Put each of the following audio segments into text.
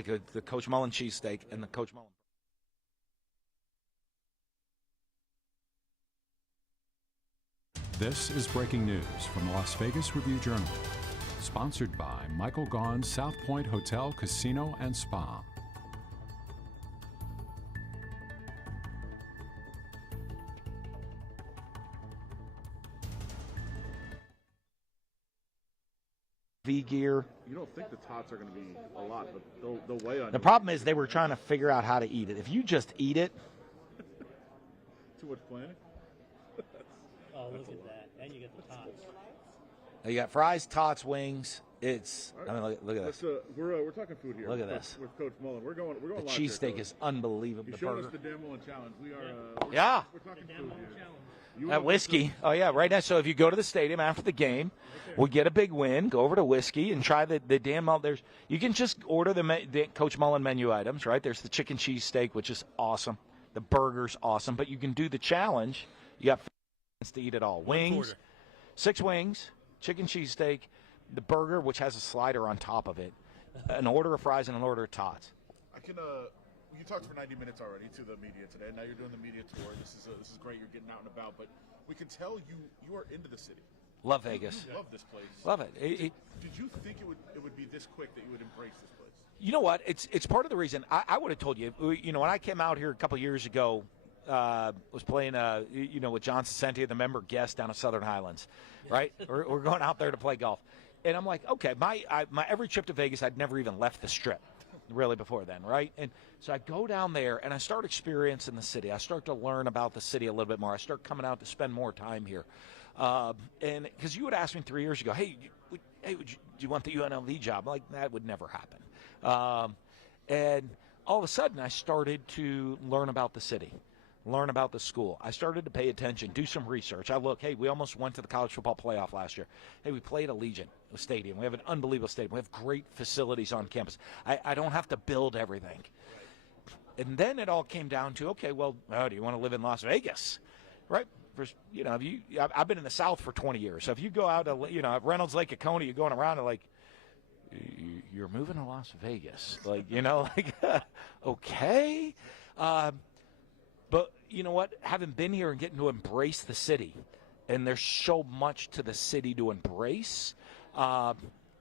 the Coach Mullen cheesesteak and the Coach Mullen. This is breaking news from the Las Vegas Review-Journal, sponsored by Michael Gaughan's South Point Hotel, Casino, and Spa. Gear. You don't think the tots are going to be a lot, but they'll weigh on you. The problem is they were trying to figure out how to eat it. If you just eat it. Too much planning? Oh, look at that. And you get the tots. You got fries, tots, wings. It's, right. I mean, look at this. We're talking food here. Look at this. With Coach Mullen. We're going the live cheesesteak here, is unbelievable. You the showed burger. us the Dan Mullen challenge. We are. We're talking food here. That whiskey. Oh, yeah, right now. So if you go to the stadium after the game, we get a big win, go over to whiskey and try the Dan Mullen. You can just order the Coach Mullen menu items, right? There's the chicken cheesesteak, which is awesome. The burger's awesome. But you can do the challenge. You got to eat it all. Wings, 6 wings, chicken cheesesteak, the burger, which has a slider on top of it, an order of fries, and an order of tots. I can. You talked for 90 minutes already to the media today. Now you're doing the media tour. This is great. You're getting out and about, but we can tell you are into the city. Love Vegas. You love this place. Love it. Did you think it would be this quick that you would embrace this place? You know what? It's part of the reason. I would have told you. You know, when I came out here a couple years ago, was playing with John Cicenti, the member guest down at Southern Highlands, right? we're going out there to play golf, and I'm like, okay, my every trip to Vegas, I'd never even left the Strip, really before then, right? And so I go down there and I start experiencing the city. I start to learn about the city a little bit more. I start coming out to spend more time here. And because you would ask me 3 years ago, hey, do you want the UNLV job? Like, that would never happen. And all of a sudden, I started to learn about the city, learn about the school. I started to pay attention, do some research. I look, hey, we almost went to the college football playoff last year. Hey, we played Allegiant Stadium. We have an unbelievable stadium. We have great facilities on campus. I don't have to build everything. And then it all came down to, okay, well, do you want to live in Las Vegas, right? I've been in the South for 20 years. So if you go out to, at Reynolds Lake, Oconee, you're going around and like, you're moving to Las Vegas. Like, okay. But you know what? Having been here and getting to embrace the city, and there's so much to the city to embrace, I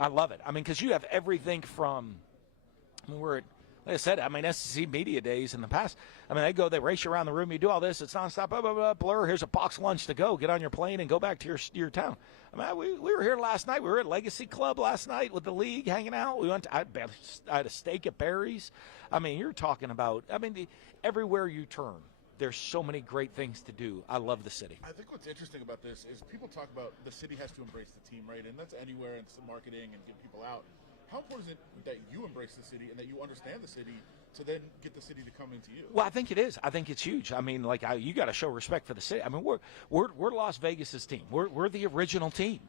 love it. I mean, because you have everything from, like I said, SEC media days in the past. They race you around the room. You do all this. It's nonstop. Blah, blah, blah, blur. Here's a box lunch to go. Get on your plane and go back to your town. We were here last night. We were at Legacy Club last night with the league hanging out. We went. I had a steak at Barry's. You're talking about. Everywhere you turn, there's so many great things to do. I love the city. I think what's interesting about this is people talk about the city has to embrace the team, right? And that's anywhere in some marketing and get people out. How important is it that you embrace the city and that you understand the city to then get the city to come into you? Well, I think it is. I think it's huge. You got to show respect for the city. We're Las Vegas's team. We're the original team,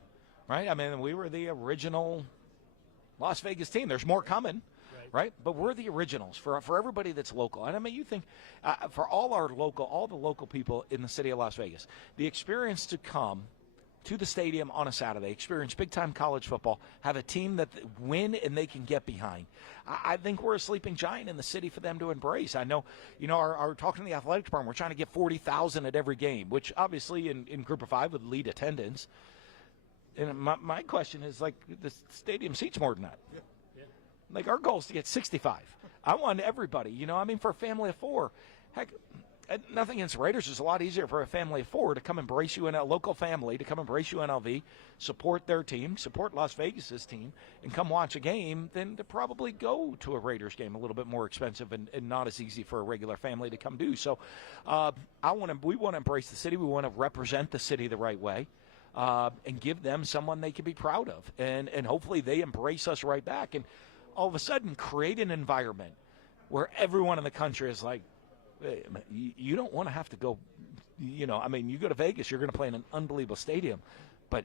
right? We were the original Las Vegas team. There's more coming, right? But we're the originals for everybody that's local. And you think for all the local people in the city of Las Vegas, the experience to come to the stadium on a Saturday, experience big-time college football, have a team that win and they can get behind. I think we're a sleeping giant in the city for them to embrace. I know, our talking to the athletic department, we're trying to get 40,000 at every game, which obviously in Group of 5 would lead attendance. And my question is, the stadium seats more than that. Yeah. Our goal is to get 65. I want everybody, for a family of 4. Heck, nothing against Raiders. It's a lot easier for a family of 4 to come embrace you in a local family, to come embrace UNLV, support their team, support Las Vegas's team, and come watch a game than to probably go to a Raiders game, a little bit more expensive and not as easy for a regular family to come do. So we want to embrace the city. We want to represent the city the right way and give them someone they can be proud of. And hopefully they embrace us right back. And all of a sudden create an environment where everyone in the country is like, hey, you don't want to have to go, you go to Vegas, you're going to play in an unbelievable stadium, but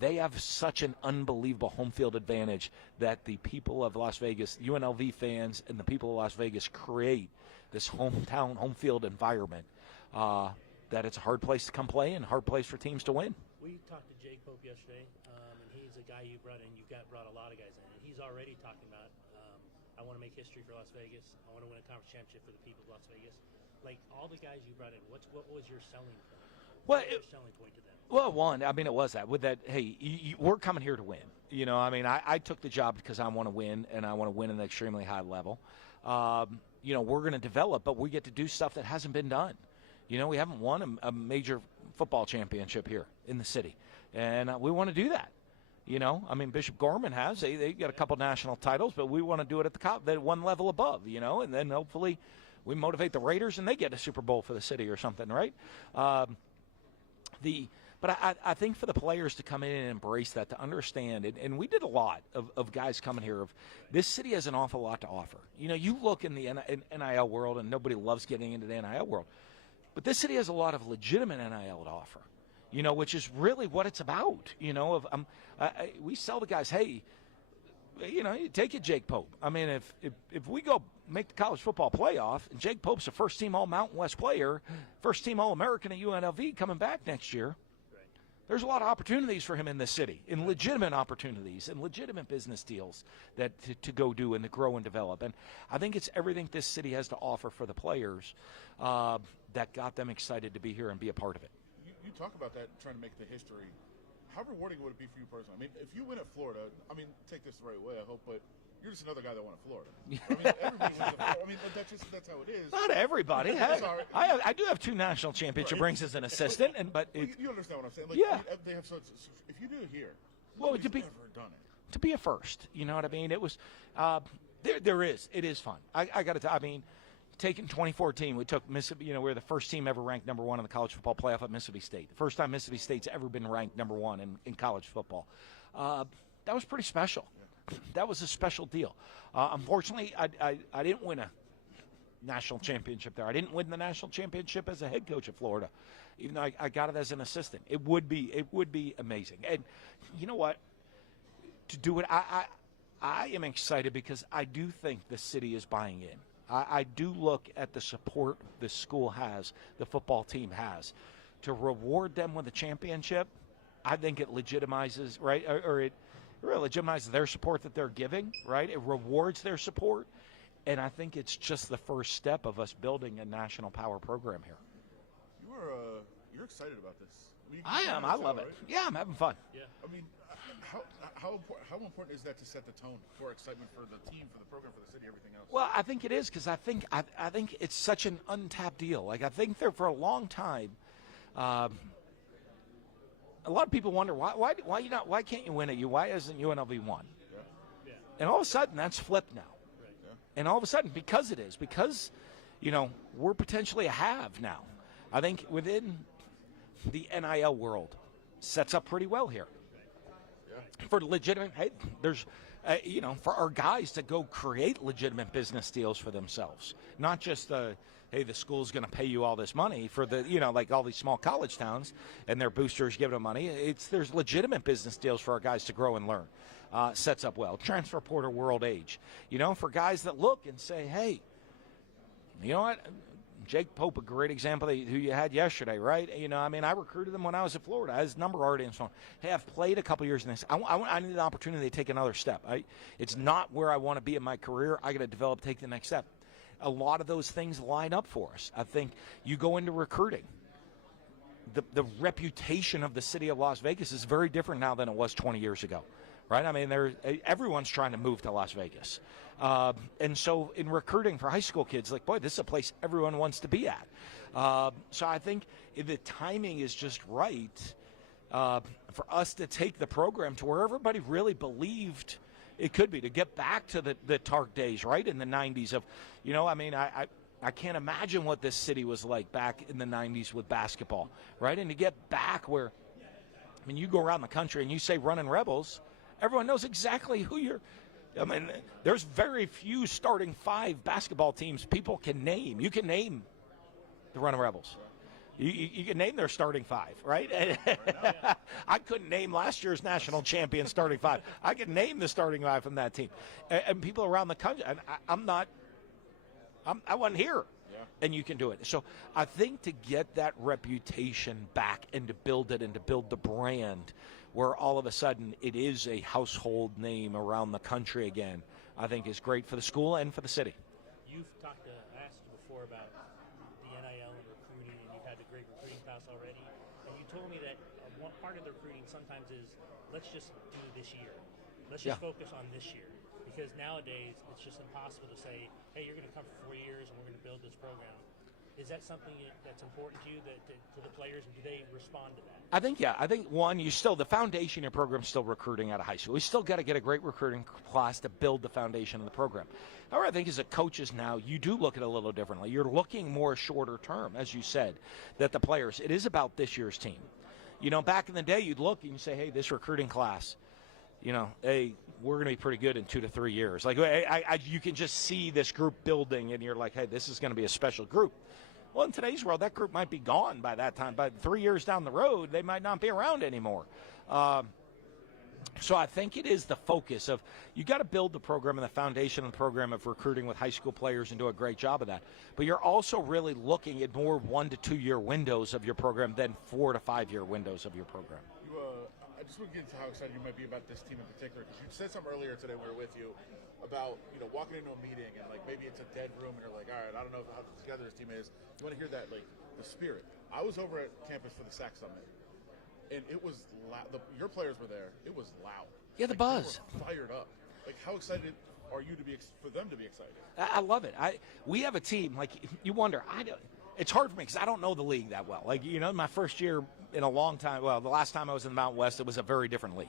they have such an unbelievable home field advantage that the people of Las Vegas, UNLV fans and the people of Las Vegas create this hometown, home field environment that it's a hard place to come play and a hard place for teams to win. We talked to Jake Pope yesterday, and he's a guy you brought in. You brought a lot of guys in, and he's already talking about I want to make history for Las Vegas. I want to win a conference championship for the people of Las Vegas. Like all the guys you brought in, what was your selling point? Well, What was your selling point to them? Well, one, I mean, it was that. With that, hey, we're coming here to win. You know, I mean, I took the job because I want to win, and I want to win at an extremely high level. You know, we're going to develop, but we get to do stuff that hasn't been done. You know, we haven't won a major football championship here in the city, and we want to do that. You know, I mean, Bishop Gorman has. They got a couple national titles, but we want to do it at the one level above, you know, and then hopefully we motivate the Raiders and they get a Super Bowl for the city or something, right? But I think for the players to come in and embrace that, to understand it, and we did a lot of guys coming here. Of this city has an awful lot to offer. You know, you look in the NIL world, and nobody loves getting into the NIL world, but this city has a lot of legitimate NIL to offer. You know, which is really what it's about. You know, we sell the guys, hey, you know, you take it, Jake Pope. I mean, if we go make the college football playoff, and Jake Pope's a first-team All-Mountain West player, first-team All-American at UNLV coming back next year, there's a lot of opportunities for him in this city, and legitimate opportunities and legitimate business deals that to go do and to grow and develop. And I think it's everything this city has to offer for the players that got them excited to be here and be a part of it. You talk about that, trying to make the history. How rewarding would it be for you personally? I mean, if you win at Florida, I mean, take this the right way, I hope, but you're just another guy that won at Florida. I mean, everybody wins at Florida. I mean, that's how it is. Not everybody. Sorry. I do have 2 national championship rings as an assistant, but you understand what I'm saying? Like, yeah. They have if you do it here, well, nobody's ever done it. To be a first, you know what I mean? It was it is fun. I got to. I mean, taking 2014, we took Mississippi. You know, we were the first team ever ranked number 1 in the college football playoff at Mississippi State. The first time Mississippi State's ever been ranked number 1 in college football. That was pretty special. That was a special deal. Unfortunately, I didn't win a national championship there. I didn't win the national championship as a head coach at Florida, even though I got it as an assistant. It would be amazing. And you know what? To do it, I am excited because I do think the city is buying in. I do look at the support the school has, the football team has. To reward them with a championship, I think it legitimizes, right, or it really legitimizes their support that they're giving, right? It rewards their support, and I think it's just the first step of us building a national power program here. You're excited about this. I mean, I am. I love it. Right? Yeah, I'm having fun. Yeah. I mean, how important is that to set the tone for excitement for the team, for the program, for the city, everything else? Well, I think it is because I think it's such an untapped deal. Like I think there for a long time, a lot of people wonder why can't you win at why isn't UNLV won? Yeah. And all of a sudden that's flipped now. Right. Yeah. And all of a sudden because you know we're potentially a have now. I think within the NIL world sets up pretty well here. Yeah. For legitimate, hey, there's, you know, for our guys to go create legitimate business deals for themselves, not just hey, the school's going to pay you all this money for the, you know, like all these small college towns and their boosters give them money. There's legitimate business deals for our guys to grow and learn. Sets up well. Transfer portal world age, you know, for guys that look and say, hey, you know what? Jake Pope, a great example who you had yesterday, right? You know, I mean, I recruited him when I was at Florida. I had his number already in his phone. Hey, I've played a couple years in this. I need an opportunity to take another step. It's not where I want to be in my career. I got to develop, take the next step. A lot of those things line up for us. I think you go into recruiting. The reputation of the city of Las Vegas is very different now than it was 20 years ago, right? I mean, everyone's trying to move to Las Vegas. And so in recruiting for high school kids, like, boy, this is a place everyone wants to be at. So I think the timing is just right for us to take the program to where everybody really believed it could be, to get back to the Tark days, right, in the 90s of, you know, I mean, I can't imagine what this city was like back in the 90s with basketball, right? And to get back where, I mean, you go around the country and you say Running Rebels, everyone knows exactly who you're. I mean, there's very few starting 5 basketball teams people can name. You can name the Running Rebels. You can name their starting 5, right? I couldn't name last year's national champion starting 5. I could name the starting 5 from that team. And people around the country, I wasn't here. Yeah. And you can do it. So I think to get that reputation back and to build it and to build the brand where all of a sudden it is a household name around the country again, I think is great for the school and for the city. You've asked you before about the NIL and recruiting, and you've had the great recruiting class already. And you told me that one part of the recruiting sometimes is, let's just do this year. Let's just focus on this year. Because nowadays, it's just impossible to say, hey, you're going to come for 4 years and we're going to build this program. Is that something that's important to you, to the players, and do they respond to that? I think one, the foundation of your program is still recruiting out of high school. We still got to get a great recruiting class to build the foundation of the program. However, I think as a coaches now, you do look at it a little differently. You're looking more shorter term, as you said, that the players, it is about this year's team. You know, back in the day, you'd look and you say, hey, this recruiting class, you know, hey, we're going to be pretty good in 2 to 3 years. Like, you can just see this group building, and you're like, hey, this is going to be a special group. Well, in today's world, that group might be gone by that time. By 3 years down the road, they might not be around anymore. So I think it is the focus of, you got to build the program and the foundation of the program of recruiting with high school players and do a great job of that. But you're also really looking at more 1 to 2 year windows of your program than 4 to 5 year windows of your program. I just want to get into how excited you might be about this team in particular, because you said something earlier today when we were with you about, you know, walking into a meeting and like maybe it's a dead room and you're like, all right, I don't know how together this team is. You want to hear that, like, the spirit. I was over at campus for the SAC Summit, and it was loud. Your players were there. It was loud. Yeah, the buzz. They were fired up. Like, how excited are you to be for them to be excited? I love it. We have a team, like, you wonder, it's hard for me because I don't know the league that well. Like, you know, my first year in a long time, well, the last time I was in the Mountain West, it was a very different league.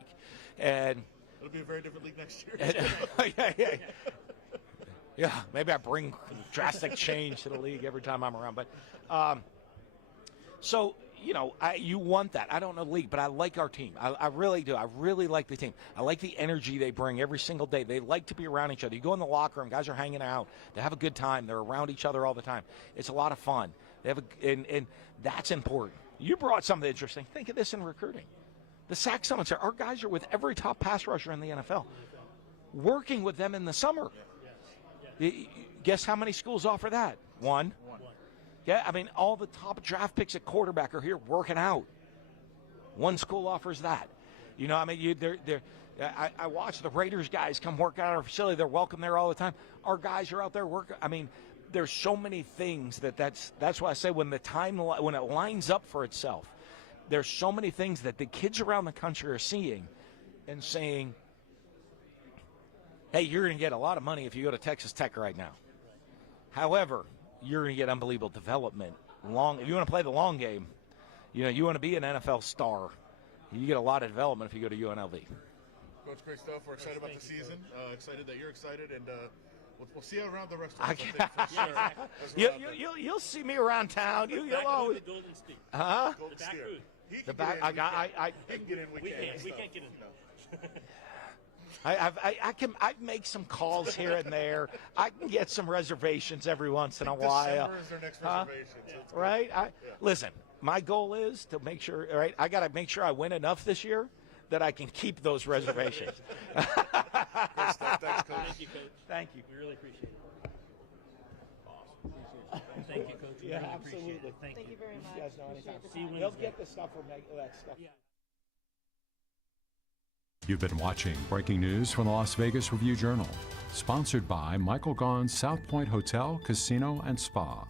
And it'll be a very different league next year. Yeah, maybe I bring drastic change to the league every time I'm around. But so, you know, you want that. I don't know the league, but I like our team. I really do. I really like the team. I like the energy they bring every single day. They like to be around each other. You go in the locker room, guys are hanging out. They have a good time. They're around each other all the time. It's a lot of fun. They have and that's important. You brought something interesting. Think of this in recruiting. The SAC Summits, our guys are with every top pass rusher in the NFL, working with them in the summer. Guess how many schools offer that? One. Yeah, I mean, all the top draft picks at quarterback are here working out. One school offers that. You know, I mean, I watch the Raiders guys come work out at our facility. They're welcome there all the time. Our guys are out there working. I mean, there's so many things that's why I say when it lines up for itself, there's so many things that the kids around the country are seeing and saying, hey, you're going to get a lot of money if you go to Texas Tech right now. However, you're going to get unbelievable development. If you want to play the long game, you know, you want to be an NFL star, you get a lot of development if you go to UNLV. Coach, great stuff. We're excited about the season. Excited that you're excited, and we'll see you around the rest of us. I think, for sure. You'll see me around town. You'll always. The Golden Steer. Golden The back Steer. booth. He can The get back. in, he can get in. We can't. can't get in. No. I make some calls here and there. I can get some reservations every once in a while. December is their next reservation. So it's good. Right? Listen, my goal is to make sure. Right, I got to make sure I win enough this year that I can keep those reservations. Great stuff. Thanks, Coach. Thank you, Coach. Thank you. We really appreciate it. Awesome. Thank you, Coach. We Yeah, really appreciate absolutely. it. Thank you. very much. You guys know anytime. Appreciate the See you time. They'll Wednesday. get the stuff from that stuff. Yeah. You've been watching breaking news from the Las Vegas Review-Journal, sponsored by Michael Gaughan's South Point Hotel, Casino, and Spa.